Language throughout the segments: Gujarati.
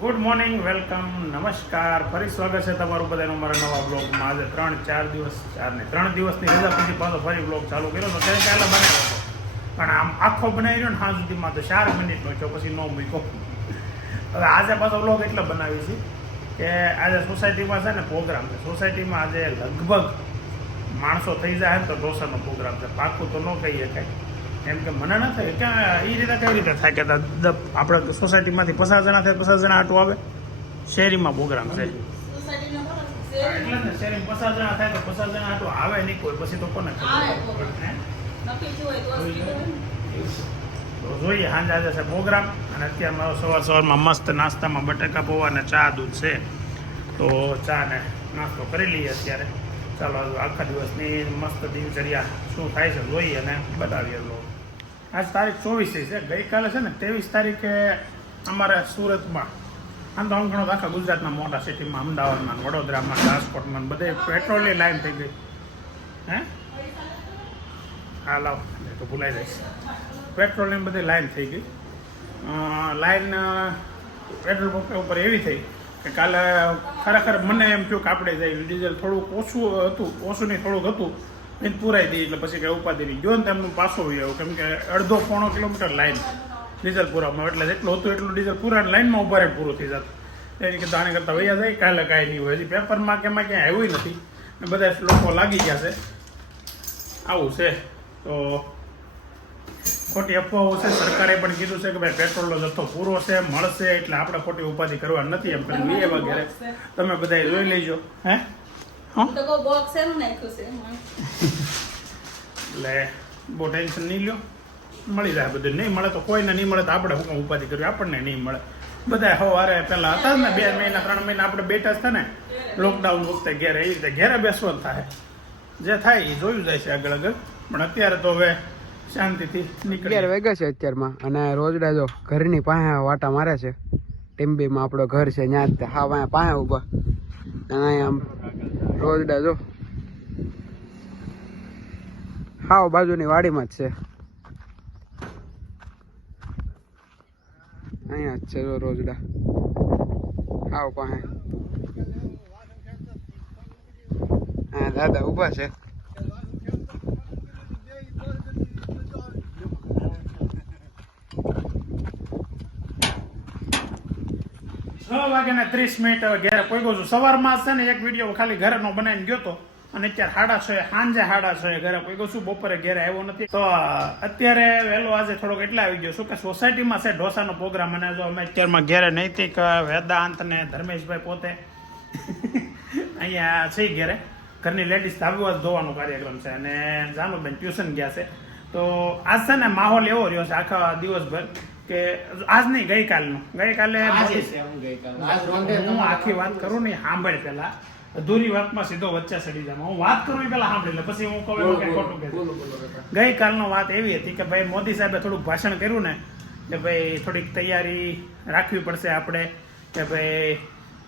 ગુડ મોર્નિંગ, વેલકમ, નમસ્કાર. ફરી સ્વાગત છે તમારું બધાનું મારા નવા બ્લોગમાં. આજે 3 દિવસની રજા પછી પાછો ફરી બ્લોગ ચાલુ કર્યો તો ત્યારે પહેલાં બનાવ્યો હતો, પણ આમ આખો બનાવી રહ્યો ને હા સુધીમાં તો 4 મિનિટનો છો, પછી નો મૂક્યો. હવે આજે પાછો બ્લોગ એટલે બનાવી છે કે આજે સોસાયટીમાં છે ને પ્રોગ્રામ છે. સોસાયટીમાં આજે લગભગ માણસો થઈ જાય ને તો ઢોસાનો પ્રોગ્રામ છે. પાકું તો ન કહીએ કાંઈ, એમ કે મને ન થાય કે એ રીતે કઈ રીતે થાય કે આપણે સોસાયટીમાંથી 50 જણા થાય, 50 જણા આટું આવે. શેરીમાં પ્રોગ્રામ છે એટલે ને શેરીમાં 50 જણા થાય તો 50 જણા આટું આવે નહીં કોઈ, પછી તો કોને તો જોઈએ. સાંજે આજે છે પ્રોગ્રામ અને અત્યારે મારો સવારમાં મસ્ત નાસ્તામાં બટાકા પૌવા અને ચા દૂધ છે, તો ચા ને નાસ્તો કરી લઈએ અત્યારે. ચાલો આખા દિવસની મસ્ત દિનચર્યા શું થાય છે જોઈએ અને બતાવીએ લોકો. આજ તારીખ 24 છે. ગઈકાલે છે ને 23 તારીખે અમારે સુરતમાં, આમ તો ઘણો આખા ગુજરાતના મોટા સિટીમાં, અમદાવાદમાં, વડોદરામાં, રાજકોટમાં બધે પેટ્રોલની લાઈન થઈ ગઈ. હે હા લાવ તો ભૂલાઈ જઈશ. પેટ્રોલની બધી લાઈન થઈ ગઈ. લાઈન પેટ્રોલ પંપ ઉપર એવી થઈ કે કાલે ખરેખર મને એમ થયું કે આપણે જઈ ડીઝલ થોડુંક ઓછું હતું, ઓછું નહીં થોડુંક હતું એને પૂરાઈ દઈએ, એટલે પછી કંઈ ઉપાધિ નહીં. જો ને તેમનું પાછો આવ્યો, કેમ કે 1.5-પોણો કિલોમીટર લાઈન ડીઝલ પૂરામાં, એટલે જેટલું હતું એટલું ડીઝલ પૂરા લાઈનમાં ઉભા રહે પૂરું થઈ જતું. એની કરતાં આને કરતાં વૈયા જાય, કાલે કાંઈ નહીં હોય. હજી પેપરમાં કે એમાં ક્યાંય આવ્યું નથી ને બધા લોકો લાગી ગયા છે. આવું છે તો ખોટી અફવાઓ છે. સરકારે પણ કીધું છે કે ભાઈ પેટ્રોલનો જથ્થો પૂરો છે, મળશે, એટલે આપણે ખોટી ઉપાધિ કરવા નથી એમ કરીને 2 વાગે તમે બધા જોઈ લેજો. હે એટલે બહુ ટેન્શન નહીં લ્યો, મળી જાય બધું. નહીં મળે તો કોઈને નહીં મળે તો આપણે શું ઉપાધિ કરવી, આપણને નહીં મળે. બધા સવારે પહેલાં હતા ને 2 મહિના 3 મહિના આપણે બેઠા હતા ને લોકડાઉન વખતે ઘેરે, એ રીતે ઘેરે બેસવાનું થાય. જે થાય એ જોયું જાય છે આગળ આગળ, પણ અત્યારે તો હવે શાંતિથી નીકળી. 11 વાગ્યા છે અત્યારમાં, અને રોજડા જો ઘરની પાસે વાટા મારે છે. ટીમ્બીમાં આપણો ઘર છે, ત્યાં જ હા અહીંયા પાસે ઊભા, અને અહીંયા આમ રોજડા જો હાવ બાજુની વાડીમાં જ છે. અહીંયા જ છે જો રોજડા હાવ પાસે. હા દાદા ઊભા છે. 6:30 હવે ઘરે પહોંચ્યો છું. સવારમાં છે ને એક વિડીયો ખાલી ઘરેનો બનાવીને ગયો હતો, અને અત્યારે 6:30 સાંજે 6:30 ઘરે પહોંચ્યો છું. બપોરે ઘરે આવ્યો નથી, તો અત્યારે વહેલો આજે થોડોક એટલે આવી ગયો છું કે સોસાયટીમાં છે ઢોસાનો પ્રોગ્રામ. અને જો અમે અત્યારમાં ઘરે નૈતિક, વેદાંત ને ધર્મેશભાઈ પોતે અહીંયા છે ઘરે. ઘરની લેડીઝ ધાબુ ધોવાનો કાર્યક્રમ છે, અને જાનુબેન ટ્યુશન ગયા છે. તો આજ છે ને માહોલ એવો રહ્યો છે આખા દિવસભર કે આજ નહીં ગઈકાલનો. ગઈકાલે હું આખી વાત કરું ને સાંભળ, પેલા અધૂરી વાતમાં સીધો વચ્ચે સડી જાય. હું વાત કરું એ પેલા સાંભળી લે, પછી હું કહું કે ખોટું કે. ગઈકાલનો વાત એવી હતી કે ભાઈ મોદી સાહેબે થોડુંક ભાષણ કર્યું ને કે ભાઈ થોડીક તૈયારી રાખવી પડશે આપણે, કે ભાઈ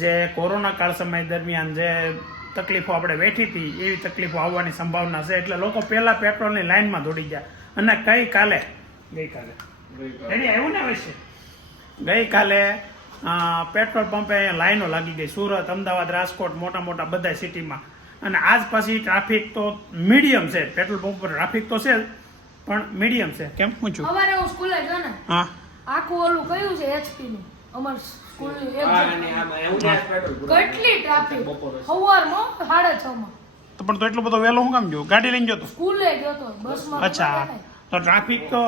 જે કોરોના કાળ સમય દરમિયાન જે તકલીફો આપણે વેઠી હતી એવી તકલીફો આવવાની સંભાવના છે. એટલે લોકો પહેલા પેટ્રોલની લાઈનમાં દોડી ગયા. અને ગઈકાલે આવ્યું ને અવશ્ય ગઈકાલે પેટ્રોલ પંપે અહીંયા લાઈનો લાગી ગઈ. સુરત, અમદાવાદ, રાજકોટ, મોટા મોટા બધા સિટીમાં. અને આજ પછી ટ્રાફિક તો મીડિયમ છે. પેટ્રોલ પંપ પર ટ્રાફિક તો છે પણ મીડિયમ છે. કેમ પૂછું અમારે હું સ્કૂલે જો ને હા આખું ઓલું કયું છે HP નું અમાર સ્કૂલની કેટલી ટ્રાફિક સવારમાં 6:30 માં. તો પણ તો એટલો બધો વહેલો હું કામ ગયો? ગાડી લઈને ગયો તો સ્કૂલે ગયો તો બસમાં. અચ્છા, તો ટ્રાફિક તો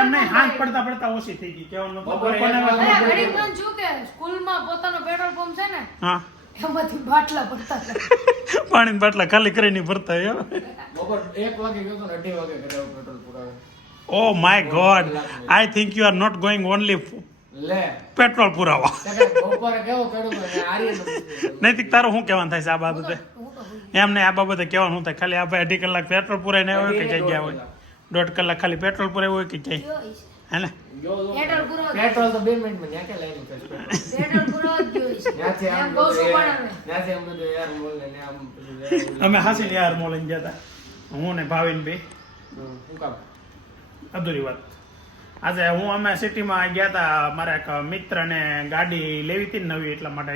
એમ નહીં, હાથ પડતા પડતા ઓછી થઈ ગઈ. કેવાનું ઘડીક મને શું કે સ્કૂલમાં પોતાનો પેટ્રોલ પંપ છે ને, હા એમાંથી બાટલા ભરતા પાણી બાટલા ખાલી કરીને ભરતા. બપોર 1 વાગે ગયો તો 2:30 વાગે ઘરે પેટ્રોલ પુરાવે. Oh my God, I think you are not going only લે પેટ્રોલ પુરાવા. બપોરે કેવો કર્યો નૈતિક તારું શું કહેવાનું થાય છે આ બાબતે? એમ નહીં, આ બાબતે કહેવાનું શું થાય? ખાલી આ ભાઈ 2.5 કલાક પેટ્રોલ પુરાઈને આવ્યો કે જગ્યા હોય? 1.5 કલાક ખાલી પેટ્રોલ પુરાવ્યું હોય કે ક્યાંય? હે ને પેટ્રોલ તો 2 મિનિટમાં ત્યાં કે લાઈન છે. પેટ્રોલ પૂરો જ જોઈ છે. એમ બહુ સુપાડે. ત્યાંથી અમને તો યાર મોલ ને આમ અમે હાસી યાર મોલ લઈને ગયા હતા, હું ને ભાવિન ભાઈ. શું કામ અધૂરી વાત. આજે અમે સિટીમાં ગયા હતા, મારા એક મિત્રને ગાડી લેવી હતી ને નવી, એટલા માટે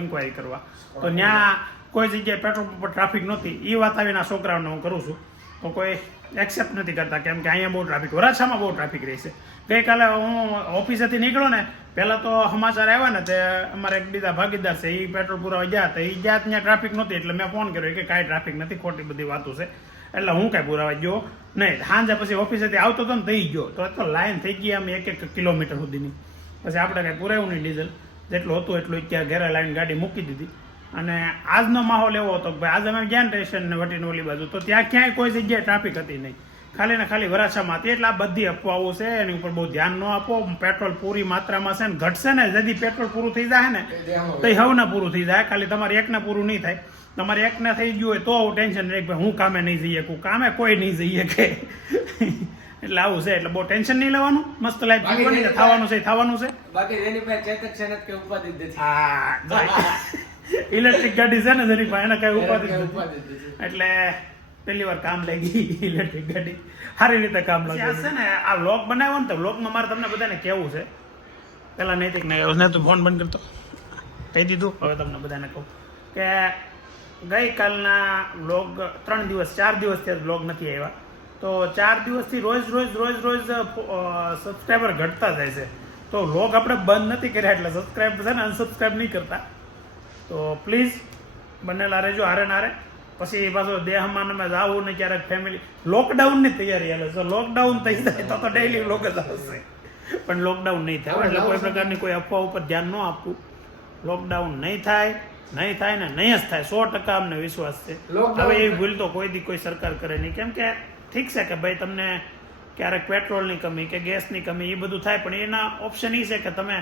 ઇન્કવાયરી કરવા. તો ત્યાં કોઈ જગ્યાએ પેટ્રોલ પંપ પર ટ્રાફિક નહોતી. એ વાત આવીને આ છોકરાઓને હું કરું છું તો કોઈ એક્સેપ્ટ નથી કરતા, કેમ કે અહીંયા બહુ ટ્રાફિક, વરાછામાં બહુ ટ્રાફિક રહેશે. ગઈકાલે હું ઓફિસેથી નીકળ્યો ને, પહેલાં તો સમાચાર આવ્યા ને, તે અમારા એક બીજા ભાગીદાર છે, એ પેટ્રોલ પુરાવા ગયા હતા. એ ગયા ત્યાં ટ્રાફિક નહોતી, એટલે મેં ફોન કર્યો કે કાંઈ ટ્રાફિક નથી, ખોટી બધી વાતો છે. એટલે હું કાંઈ પુરાવા ગયો નહીં. સાંજે પછી ઓફિસેથી આવતો હતો ને થઈ ગયો, તો લાઈન થઈ ગઈ આમ 1 કિલોમીટર સુધીની. પછી આપણે કાંઈ પુરાવ્યું નહીં ડીઝલ, જેટલું હતું એટલું ત્યાં ઘરે લાઈન ગાડી મૂકી દીધી. અને આજનો માહોલ એવો હતો કે ભાઈ આજે અમે ગયા સ્ટેશન ને વટીને ઓલી બાજુ, તો ત્યાં ક્યાંય કોઈ જગ્યાએ ટ્રાફિક હતી નહીં, ખાલી ને ખાલી વરાછામાં હતી. એટલે આ બધી અફવાઓ છે, એની ઉપર બહુ ધ્યાન ન આપો. પેટ્રોલ પૂરી માત્રામાં છે ને ઘટશે ને, જદી પેટ્રોલ પૂરું થઈ જાય ને તો એ હવને પૂરું થઈ જાય, ખાલી તમારે એકને પૂરું નહીં થાય. તમારે એકને થઈ ગયું હોય તો ટેન્શન રહે કે હું કામે નહીં જઈએ, કામે કોઈ નહીં જઈએ કે એટલે આવું છે. એટલે બહુ ટેન્શન નહીં લેવાનું, મસ્ત લાઈફ જીવવાની, થવાનું છે થવાનું છે. બાકી જેની પાસે ચેતક છે ને કે ઉપાધિ જ નથી. હા, ઇલેક્ટ્રિક ગાડી છે ને જેની પાસે એને કઈ ઉપાધિ જ નથી. એટલે પહેલી વાર કામ લાગી ઇલેક્ટ્રિક ગાડી, સારી રીતે કામ લાગી છે ને. આ વ્લોગ બનાવ્યો ને, તો વ્લોગમાં મારે તમને બધાને કેવું છે, પેલા નૈતિક ને કહ્યું ને, તું ફોન બંધ કરતો કહી દીધું. હવે તમને બધાને કહું કે ગઈકાલના વ્લોગ 3 દિવસ 4 દિવસથી વ્લોગ નથી આવ્યા, તો 4 દિવસથી રોજ સબસ્ક્રાઈબર ઘટતા જાય છે. તો વ્લોગ આપણે બંધ નથી કર્યા, એટલે સબસ્ક્રાઈબ છે ને અનસબસ્ક્રાઈબ નહીં કરતા. તો પ્લીઝ બનેલા રહેજો હારે નારે. પછી પાછો દેહમાં અમે જાવું ને ક્યારેક ફેમિલી, લોકડાઉનની તૈયારી હાલે છે. લોકડાઉન થઈ જાય તો ડેઈલી વ્લોગ જ આવશે, પણ લોકડાઉન નહીં થાય. એટલે કોઈ પ્રકારની કોઈ અફવા ઉપર ધ્યાન ન આપવું. લોકડાઉન નહીં થાય ને નહીં જ થાય, 100% અમને વિશ્વાસ છે. હવે એ ભૂલ તો કોઈ દી કોઈ સરકાર કરે નહીં, કેમ કે ઠીક છે કે ભાઈ તમને ક્યારેક પેટ્રોલની કમી કે ગેસની કમી એ બધું થાય, પણ એના ઓપ્શન એ છે કે તમે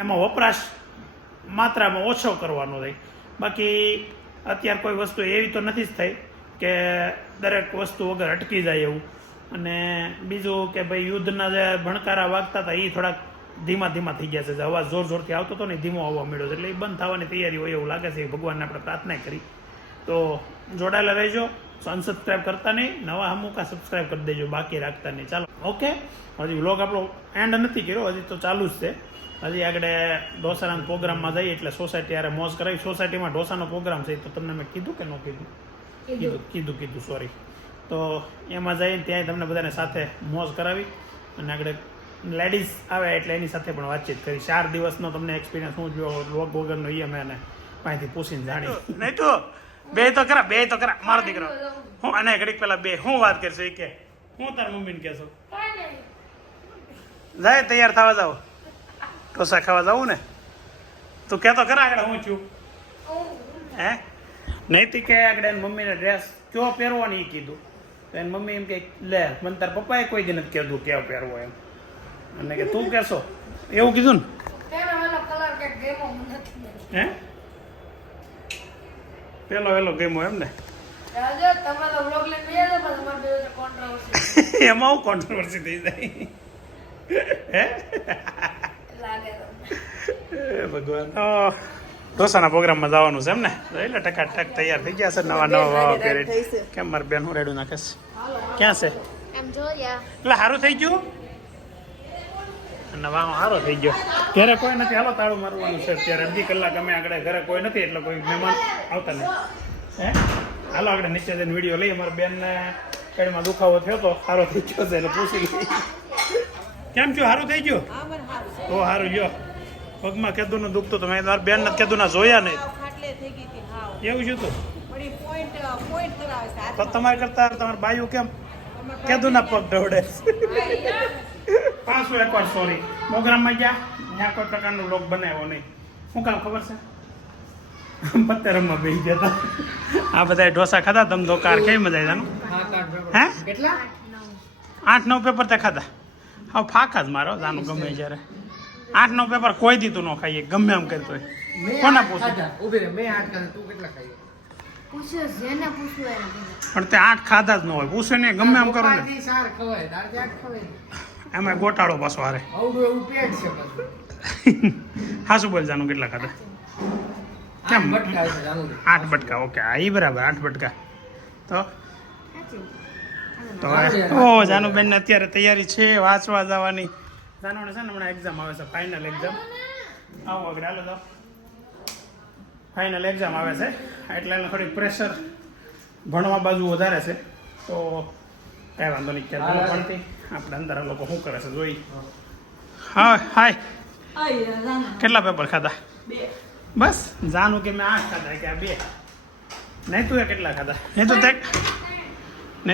એમાં વપરાશ માત્રામાં ઓછો કરવાનો રહે. બાકી અત્યારે કોઈ વસ્તુ એવી તો નથી જ થઈ કે દરેક વસ્તુ વગર અટકી જાય એવું. અને બીજું કે ભાઈ યુદ્ધના જે ભણકારા વાગતા હતા એ થોડાક ધીમા થઈ ગયા છે. અવાજ જોરથી આવતો હતો ને, ધીમો આવવા મળ્યો છે, એટલે એ બંધ થવાની તૈયારી હોય એવું લાગે છે. ભગવાનને આપણે પ્રાર્થના કરી. તો જોડાયેલા રહેજો, અનસબસ્ક્રાઈબ કરતા નહીં, નવા અમુકા સબસ્ક્રાઈબ કરી દેજો, બાકી રાખતા નહીં. ચાલો ઓકે, હજી વ્લોગ આપણો એન્ડ નથી કર્યો, હજી તો ચાલુ જ છે. હજી આગળ ઢોસાના પ્રોગ્રામમાં જઈએ એટલે સોસાયટી યારે મોજ કરાવી. સોસાયટીમાં ઢોસાનો પ્રોગ્રામ છે, તો તમને મેં કીધું કે ન કીધું? કીધું સોરી. તો એમાં જઈને ત્યાં તમને બધાને સાથે મોજ કરાવી, અને આગળ લેડીઝ આવે એટલે એની સાથે પણ વાતચીત કરી. 4 દિવસનો તમને એક્સપિરિયન્સ શું જોયો વ્લોગ વગરનો એ અમે એને પાસેથી પૂછીને જાણી. નહીં તો બે તો ખરા મારો દીકરો. હું અને ઘડીક પેલા બે હું વાત કરશો એ કે હું તાર મમ્મીને કહેશો જાય તૈયાર થવા જાવ, ઢોસા ખાવા જાવું ને? તું કહેતો ખરા આગળ હું છું હે? નૈતિક કે આગળ એની મમ્મીને ડ્રેસ કયો પહેરવાની એ કીધું, તો એની મમ્મી એમ કે લે મને તાર પપ્પાએ કોઈ દી નથી કીધું કેવો પહેરવો એમ, અને કે તું કહેશો એવું કીધું ને? હે પેલો વેલો ગેમો એમ ને? એમાં હું કોન્ટ્રોવર્સી થઈ જાય હે? ભગવાન. ઢોસાના પ્રોગ્રામમાં જવાનું છે એમ ને? એટલે ટકાટક તૈયાર થઈ ગયા છે, નવા પહેરી. કેમ મારી બેન હું રેડું નાખે છે? ક્યાં છે? એટલે સારું થઈ ગયું નવા સારો થઈ ગયો. ઘરે કોઈ નથી, હાલો તાળું મારવાનું છે અત્યારે. 2 કલાક અમે આગળ ઘરે કોઈ નથી, એટલે કોઈ મહેમાન આવતા નહીં. હે હાલો આગળ નીચે જઈને વિડીયો લઈએ. મારા બેનને પેડમાં દુખાવો થયો તો સારો થઈ ગયો છે, એટલે પૂછી લઈએ કેમ થયું. સારું થઈ ગયું તો સારું ગયો. પગમાં કેદું દુખતું તો મેં મારા બેન ને કેદું ના જોયા નહીં. એવું છે તો તમારે કરતા તમારા બાયું કેમ કેદું ના પગ દોડે? પાછું એકવાર સોરી, પ્રોગ્રામમાં ગયા ત્યાં કોઈ પ્રકારનો વ્લોગ બનાવ્યો નહીં. શું કામ ખબર છે? પત્તે રમવા બેસી ગયા હતા. આ બધા ઢોસા ખાધા તમે તો કાર કેવી મજા આવી? હે કેટલા 8-9 પેપર તે ખાધા? હા ફાકા જ મારો જાનું ગમે જ્યારે 8-9 પેપર કોઈ દીધું ન ખાઈએ, ગમે એમ કરતો કોના પૂછે? પણ તે 8 ખાધા જ ન હોય, પૂછે ને ગમે એમ કરો ને. એમાં ગોટાળો પાછો હારે. હા શું બોલ જાનું કેટલા ખાધા? કેમ 8 બટકા? ઓકે હા એ બરાબર 8 બટકા. તો તો ઓ જાનુબેન ને અત્યારે તૈયારી છે વાંચવા જવાની. જાનુને છે ને હમણાં એક્ઝામ આવે છે, ફાઇનલ એક્ઝામ. આવો આગળ હાલો તો ફાઇનલ એક્ઝામ આવે છે એટલે એને થોડીક પ્રેશર ભણવા બાજુ વધારે છે. તો કાંઈ વાંધો નહીં, ક્યારે ભણતી આપણે અંદર આ લોકો શું કરે છે જોઈ. હા હાય, કેટલા પેપર ખાધા? બસ જાનું કે મેં 8 ખાધા કે આ 2. નહીં તું એ કેટલા ખાધા? નહીં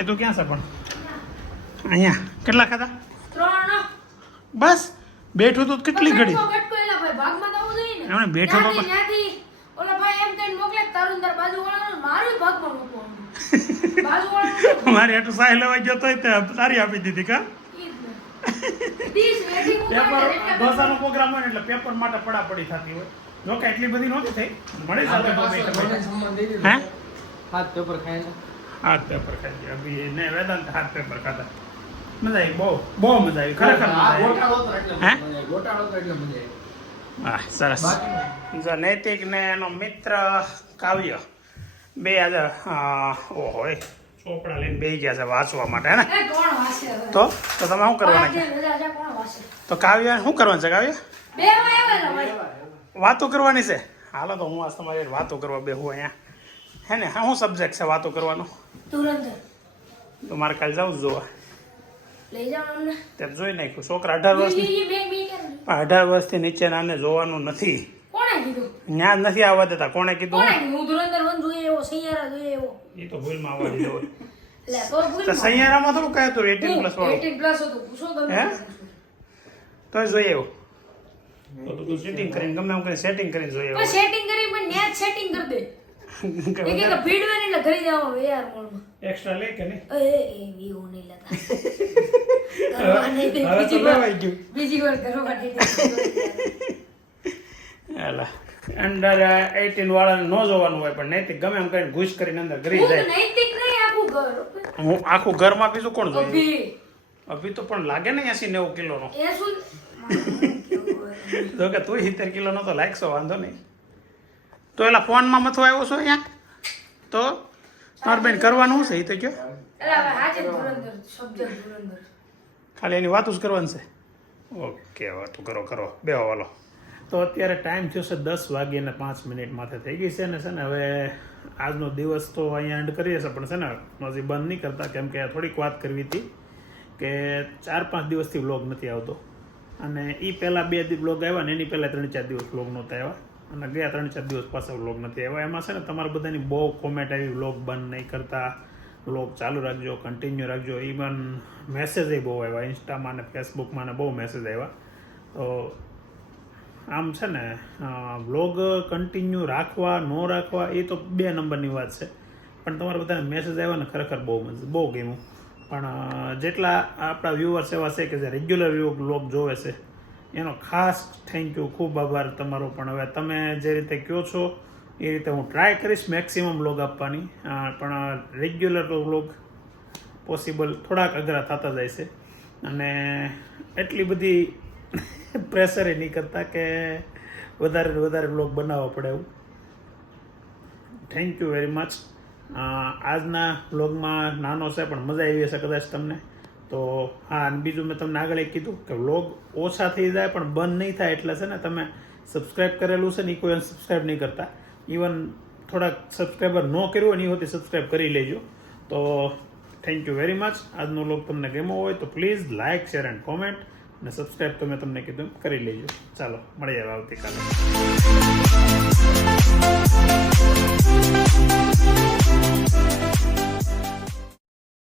તું ક્યાં છે પણ અહીંયા કેટલા ખાધા? 3 બસ બેઠું તો કેટલી ઘડી ભાગમાં તો આવું જોઈએ ને. એમણે બેઠો તો ત્યાંથી ઓલા ભાઈ એમ કહીને મોકલે તારુંદર બાજુવાળાનો મારું ભાગમાં મૂકવાનું. બાજુવાળાનો મારી આટલું સાહેબ લેવા ગયો તોય તે સારી આપી દીધી કા. ઢોસાનો પ્રોગ્રામ હોય ને એટલે પેપર માટે પડાપડી થતી હોય. જો કે એટલી બધી નહોતી થઈ, મળી જશે. હે 7 પેપર ખાય. 8 પેપર ખાધી અભી ને વેદાંત 7 પેપર ખાધા. મજા આવી, બહુ મજા આવી, ખરેખર મજા આવી. હે ગોટાળો તો એટલે મજા આવી. હા સરસ. જો નૈતિક ને એનો મિત્ર કાવ્ય બે આજે ઓહો ચોપડા લઈને બેસી ગયા છે વાંચવા માટે, હે ને? એ કોણ વાસે હવે? તો તમે શું કરવાના છે? રજા છે, કોણ વાસે? તો કાવ્ય શું કરવાનું છે? કાવ્ય બે વાયેલા ભાઈ. વાતો કરવાની છે. હાલો તો હું આ તમારી જોડે વાતો કરવા બેહું અહીંયા, હે ને? હા, શું સબ્જેક્ટ છે વાતો કરવાનો? ધુરંધર તો મારે કાલે જવું જ જોવા. લઈ જાઓ અમને. ત્યાં જોઈ નાખ્યું. છોકરા 18 વર્ષની, ઈ બે કેમ? પણ 18 વર્ષથી નીચેના આને જોવાનું નથી. કોણે કીધું? ન્યા નથી આવવા દેતા. કોણે કીધું? કોણે કીધું? હું ધુરંધર 1 જોઈએ એવો, સૈયારા જોઈએ એવો. એ તો ભૂલમાં આવવા દીધો હોય. એટલે તો ભૂલ તો સૈયારામાં થોડું કહે તું 18 પ્લસ વાળું 18 પ્લસ હતું. પૂછો તમે. હે? તો જોઈએ એવું તો તું સેટિંગ કરીને ગમે એમ કરીને સેટિંગ કરીને જોઈએ પણ સેટિંગ કરી પણ ન્યા સેટિંગ કરી દે. એ કે ભીડવે ને એટલે ઘરે જવાનું યાર મોલમાં. એક્સ્ટ્રા લે કે નહીં? એ એવું નહીં લેતા. કરવા નહીં દે. હવે તો લેવાઈ ગયું. બીજી વાર કરવા નહીં દે. હાલા અંડર 18 વાળાને ન જોવાનું હોય, પણ નૈતિક ગમે એમ કરીને ઘૂસ કરીને અંદર ઘરી હું જાય. નૈતિક નહીં આખું ઘર. હું આખું ઘરમાં બીજું કોણ જોઈએ? અભી અભી તો પણ લાગે ને 80-90 કિલોનો. એ શું જો કે તું 70 કિલોનો તો લાગશો, વાંધો નહીં. તો એલા ફોનમાં મથવા આવ્યો છો અહીંયા? તો તમારે બેન કરવાનું છે એ તો કયો. એલા હવે આજે ધુરંધર શબ્દ ધુરંધર. ખાલી એની વાતું જ કરવાની છે. ઓકે વાતું કરો બેહો વાલો. તો અત્યારે ટાઈમ થયો છે 10:05 માથે થઈ ગઈ છે ને. હવે આજનો દિવસ તો અહીંયા એન્ડ કરીએ છીએ, પણ છે ને હજી બંધ નહીં કરતા, કેમ કે થોડીક વાત કરવી હતી કે 4-5 દિવસથી વ્લોગ નથી આવતો. અને એ પહેલાં 2 દિવસ વ્લોગ આવ્યા ને એની પહેલાં 3-4 દિવસ વ્લોગ નહોતા આવ્યા, અને ગયા 3-4 દિવસ પાછા વ્લોગ નથી આવ્યા. એમાં છે ને તમારા બધાની બહુ કોમેન્ટ આવી, વ્લોગ બંધ નહીં કરતા, વ્લોગ ચાલુ રાખજો, કન્ટિન્યુ રાખજો. ઇવન મેસેજ બહુ આવ્યા ઇન્સ્ટામાં ને ફેસબુકમાં ને બહુ મેસેજ આવ્યા. તો આમ છે ને વ્લોગ કન્ટિન્યુ રાખવા ન રાખવા એ તો 2 નંબરની વાત છે, પણ તમારા બધાને મેસેજ આવ્યા ને ખરેખર બહુ ગમ્યું. પણ જેટલા આપણા વ્યુઅર્સ એવા છે કે જે રેગ્યુલર વ્લોગ જોવે છે એનો ખાસ થેન્ક યુ, ખૂબ આભાર તમારો. પણ હવે તમે જે રીતે કહો છો એ રીતે હું ટ્રાય કરીશ મેક્સિમમ વ્લોગ આપવાની, પણ રેગ્યુલર વ્લોગ પોસિબલ થોડાક અઘરા થતા જાય છે. અને એટલી બધી પ્રેશરે નહીં કરતા કે વધારે વ્લોગ બનાવવા પડે એવું. Thank you very much. આજના વ્લોગમાં નાનો છે પણ મજા આવી હશે કદાચ તમને. તો હા, અને બીજું મેં તમને આગળ એક કીધું કે વ્લોગ ઓછા થઈ જાય પણ બંધ નહીં થાય, એટલે છે ને તમે સબસ્ક્રાઈબ કરેલું છે ને એ કોઈ અનસબસ્ક્રાઈબ નહીં કરતા. ઇવન થોડાક સબસ્ક્રાઈબર ન કર્યું હોય ને એ હોતી સબસ્ક્રાઈબ કરી લેજો. તો થેન્ક યુ વેરી મચ. આજનો વ્લોગ તમને ગમ્યો હોય તો please like, share and comment, અને સબસ્ક્રાઈબ તો મેં તમને કીધું કરી લેજો. ચાલો મળીએ આવતીકાલે.